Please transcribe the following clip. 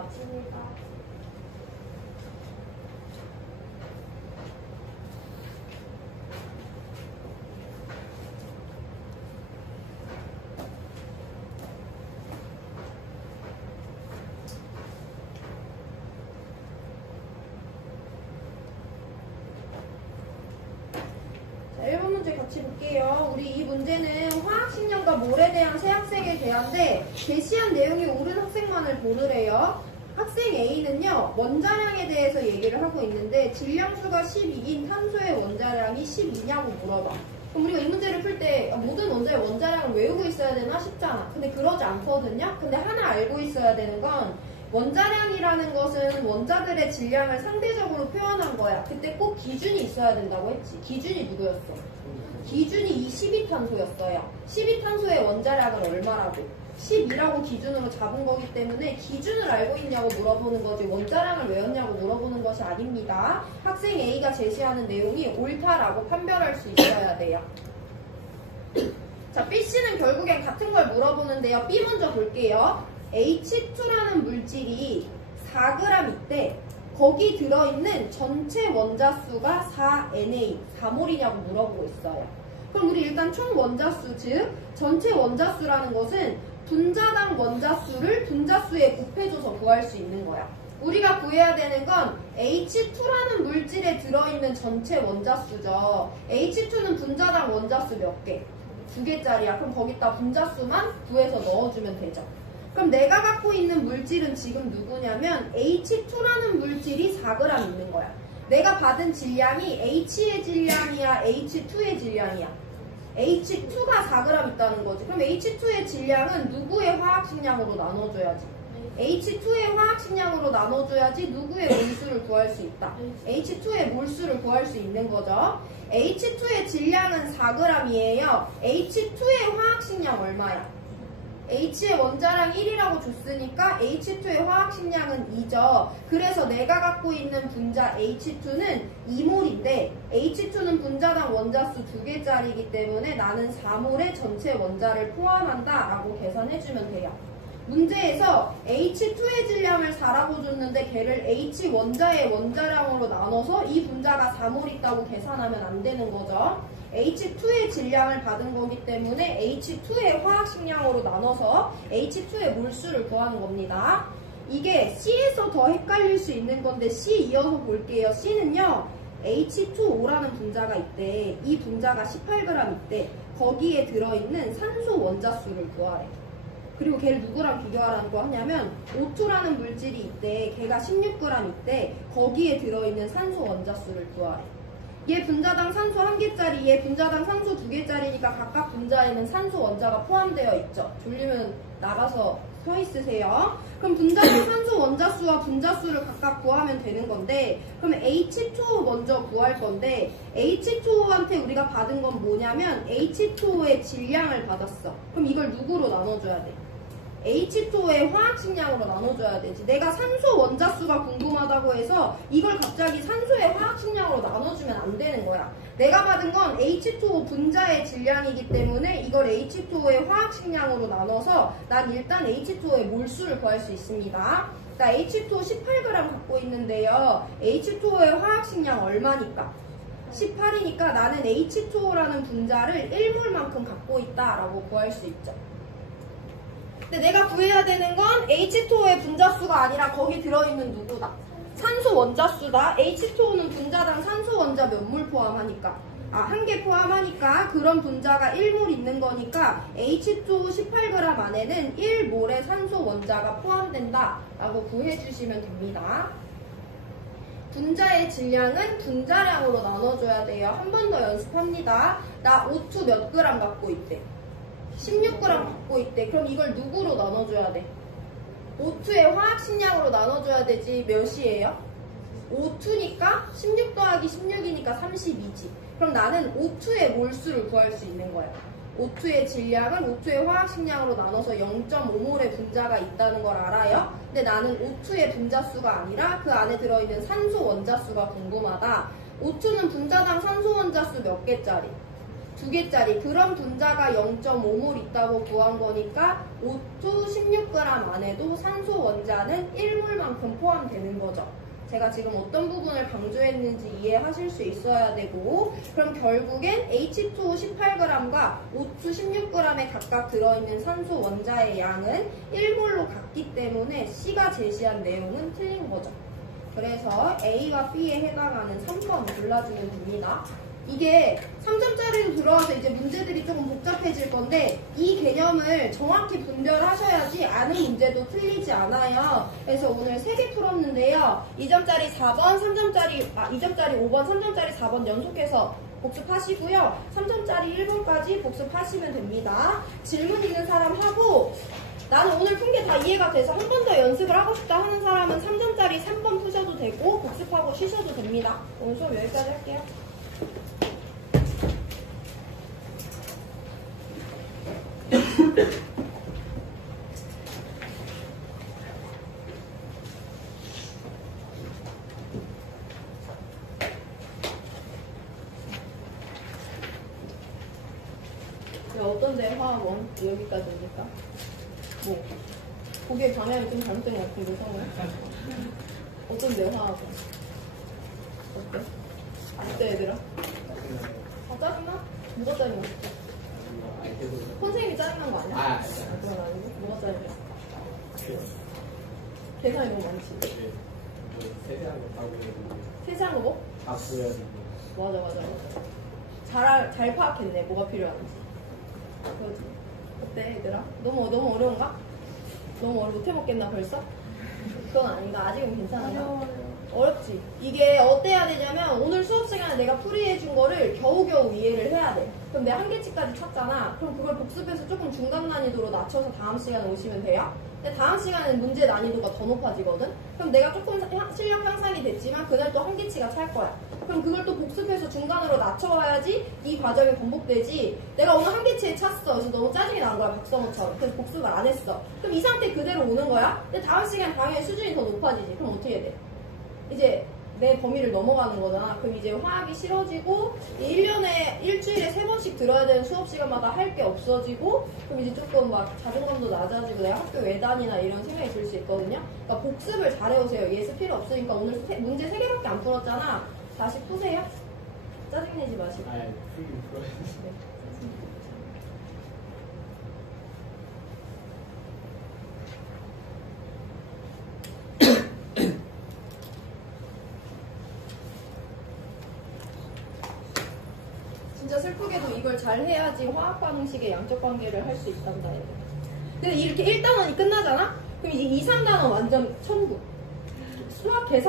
마칩니다. 자, 1번 문제 같이 볼게요. 우리 이 문제는 화학식량과 몰에 대한 새 학생에 대한데 제시한 내용이 옳은 학생만을 고르래요. 학생 A는요, 원자량에 대해서 얘기를 하고 있는데 질량수가 12인 탄소의 원자량이 12냐고 물어봐. 그럼 우리가 이 문제를 풀 때 모든 원자의 원자량을 외우고 있어야 되나 싶잖아. 근데 그러지 않거든요. 근데 하나 알고 있어야 되는 건 원자량이라는 것은 원자들의 질량을 상대적으로 표현한 거야. 그때 꼭 기준이 있어야 된다고 했지. 기준이 누구였어? 기준이 12탄소였어요. 12탄소의 원자량은 얼마라고? 12라고 기준으로 잡은 거기 때문에 기준을 알고 있냐고 물어보는 거지 원자량을 외웠냐고 물어보는 것이 아닙니다. 학생 A가 제시하는 내용이 옳다라고 판별할 수 있어야 돼요. 자, B씨는 결국엔 같은 걸 물어보는데요. B 먼저 볼게요. H2라는 물질이 4g 있대. 거기 들어있는 전체 원자수가 4Na, 4몰이냐고 물어보고 있어요. 그럼 우리 일단 총 원자수, 즉 전체 원자수라는 것은 분자당 원자수를 분자수에 곱해줘서 구할 수 있는 거야. 우리가 구해야 되는 건 H2라는 물질에 들어있는 전체 원자수죠. H2는 분자당 원자수 몇 개? 2개짜리야. 그럼 거기다 분자수만 구해서 넣어주면 되죠. 그럼 내가 갖고 있는 물질은 지금 누구냐면 H2라는 물질이 4g 있는 거야. 내가 받은 질량이 H의 질량이야, H2의 질량이야. H2가 4g 있다는 거지. 그럼 H2의 질량은 누구의 화학식량으로 나눠줘야지? H2의 화학식량으로 나눠줘야지 누구의 몰수를 구할 수 있다. H2의 몰수를 구할 수 있는 거죠. H2의 질량은 4g이에요. H2의 화학식량 얼마야? H의 원자량 1이라고 줬으니까 H2의 화학식량은 2죠. 그래서 내가 갖고 있는 분자 H2는 2몰인데 H2는 분자당 원자수 2개짜리이기 때문에 나는 4몰의 전체 원자를 포함한다 라고 계산해주면 돼요. 문제에서 H2의 질량을 4라고 줬는데 걔를 H 원자의 원자량으로 나눠서 이 분자가 4몰 있다고 계산하면 안 되는 거죠. H2의 질량을 받은 거기 때문에 H2의 화학식량으로 나눠서 H2의 몰수를 구하는 겁니다. 이게 C에서 더 헷갈릴 수 있는 건데 C 이어서 볼게요. C는요, H2O라는 분자가 있대. 이 분자가 18g 있대. 거기에 들어있는 산소 원자수를 구하래. 그리고 걔를 누구랑 비교하라는 거 하냐면 O2라는 물질이 있대. 걔가 16g 있대. 거기에 들어있는 산소 원자수를 구하래. 얘 분자당 산소 1개짜리, 얘 분자당 산소 2개짜리니까 각각 분자에는 산소 원자가 포함되어 있죠. 졸리면 나가서 서 있으세요. 그럼 분자당 산소 원자수와 분자수를 각각 구하면 되는 건데, 그러면 H2O 먼저 구할 건데, H2O한테 우리가 받은 건 뭐냐면 H2O의 질량을 받았어. 그럼 이걸 누구로 나눠줘야 돼? H2O의 화학식량으로 나눠줘야 되지. 내가 산소 원자수가 궁금하다고 해서 이걸 갑자기 산소의 화학식량으로 나눠주면 안 되는 거야. 내가 받은 건 H2O 분자의 질량이기 때문에 이걸 H2O의 화학식량으로 나눠서 난 일단 H2O의 몰수를 구할 수 있습니다. 나 H2O 18g 갖고 있는데요. H2O의 화학식량 얼마니까? 18이니까 나는 H2O라는 분자를 1몰만큼 갖고 있다라고 구할 수 있죠. 근데 내가 구해야 되는 건 H2O의 분자수가 아니라 거기 들어있는 누구다? 산소 원자수다. H2O는 분자당 산소 원자 몇 몰 포함하니까? 1개 포함하니까 그런 분자가 1몰 있는 거니까 H2O 18g 안에는 1몰의 산소 원자가 포함된다 라고 구해주시면 됩니다. 분자의 질량은 분자량으로 나눠줘야 돼요. 한 번 더 연습합니다. 나 O2 몇 g 갖고 있대? 16g 갖고 있대. 그럼 이걸 누구로 나눠줘야 돼? O2의 화학식량으로 나눠줘야 되지. 몇이에요? O2니까 16 더하기 16이니까 32지. 그럼 나는 O2의 몰수를 구할 수 있는 거야. O2의 질량은 O2의 화학식량으로 나눠서 0.5몰의 분자가 있다는 걸 알아요. 근데 나는 O2의 분자수가 아니라 그 안에 들어있는 산소 원자수가 궁금하다. O2는 분자당 산소 원자수 몇 개짜리? 2개짜리 그럼 분자가 0.5몰 있다고 구한 거니까 O2 16g 안에도 산소 원자는 1몰만큼 포함되는 거죠. 제가 지금 어떤 부분을 강조했는지 이해하실 수 있어야 되고, 그럼 결국엔 H2O 18g과 O2 16g에 각각 들어있는 산소 원자의 양은 1몰로 같기 때문에 C가 제시한 내용은 틀린 거죠. 그래서 A와 B에 해당하는 3번 골라주면 됩니다. 이게 3점짜리로 들어와서 이제 문제들이 조금 복잡해질 건데 이 개념을 정확히 분별하셔야지 아는 문제도 틀리지 않아요. 그래서 오늘 3개 풀었는데요. 2점짜리 4번, 3점짜리 2점짜리 5번, 3점짜리 4번 연속해서 복습하시고요. 3점짜리 1번까지 복습하시면 됩니다. 질문 있는 사람 하고 나는 오늘 푼 게 다 이해가 돼서 한 번 더 연습을 하고 싶다 하는 사람은 3점짜리 3번 푸셔도 되고 복습하고 쉬셔도 됩니다. 오늘 수업 여기까지 할게요. 어떤데 화학원 여기까지입니까? 뭐 보기에 방향이 좀 잘못된 것 같은데 성우야? 어떤데 화학원? 어때? 어때 얘들아? 짜증나? 뭐가 짜증나? 선생님이 짜증난 거 아니야? 그건 아니고 뭐가 짜증나? 계산이 너무 많지? 세세한 거 다 보여주고 세세한 거 뭐? 다 보여주고 맞아. 잘 파악했네 뭐가 필요한지. 그거지. 어때 얘들아? 너무 어려운가? 너무 못해 먹겠나 벌써? 그건 아닌가? 아직은 괜찮아. 어렵지. 이게 어때야 되냐면 오늘 수업 시간에 내가 풀이해준 거를 겨우겨우 이해를 해야 돼. 그럼 내 한계치까지 찾잖아. 그럼 그걸 복습해서 조금 중간 난이도로 낮춰서 다음 시간에 오시면 돼요. 근데 다음 시간에는 문제 난이도가 더 높아지거든? 그럼 내가 조금 실력 향상이 됐지만 그날 또 한계치가 찰 거야. 그럼 그걸 또 복습해서 중간으로 낮춰와야지 이 과정이 반복되지. 내가 오늘 한계치에 찼어. 그래서 너무 짜증이 난 거야, 박성호처럼. 그래서 복습을 안 했어. 그럼 이 상태 그대로 오는 거야? 근데 다음 시간 당연히 수준이 더 높아지지. 그럼 어떻게 해야 돼? 이제 내 범위를 넘어가는 거잖아. 그럼 이제 화학이 싫어지고 1년에 일주일에 3번씩 들어야 되는 수업 시간마다 할 게 없어지고 그럼 이제 조금 막 자존감도 낮아지고 내가 학교 외단이나 이런 생각이 들 수 있거든요. 그러니까 복습을 잘해오세요. 예습 필요 없으니까 오늘 문제 3개밖에 안 풀었잖아. 다시 푸세요. 짜증내지 마시고. 풀긴 풀어야지. 네. 진짜 슬프게도 이걸 잘 해야지 화학 반응식의 양적 관계를 할 수 있단다. 근데 이렇게 1단원이 끝나잖아? 그럼 이제 2, 3단원 완전 천국. 수학 계산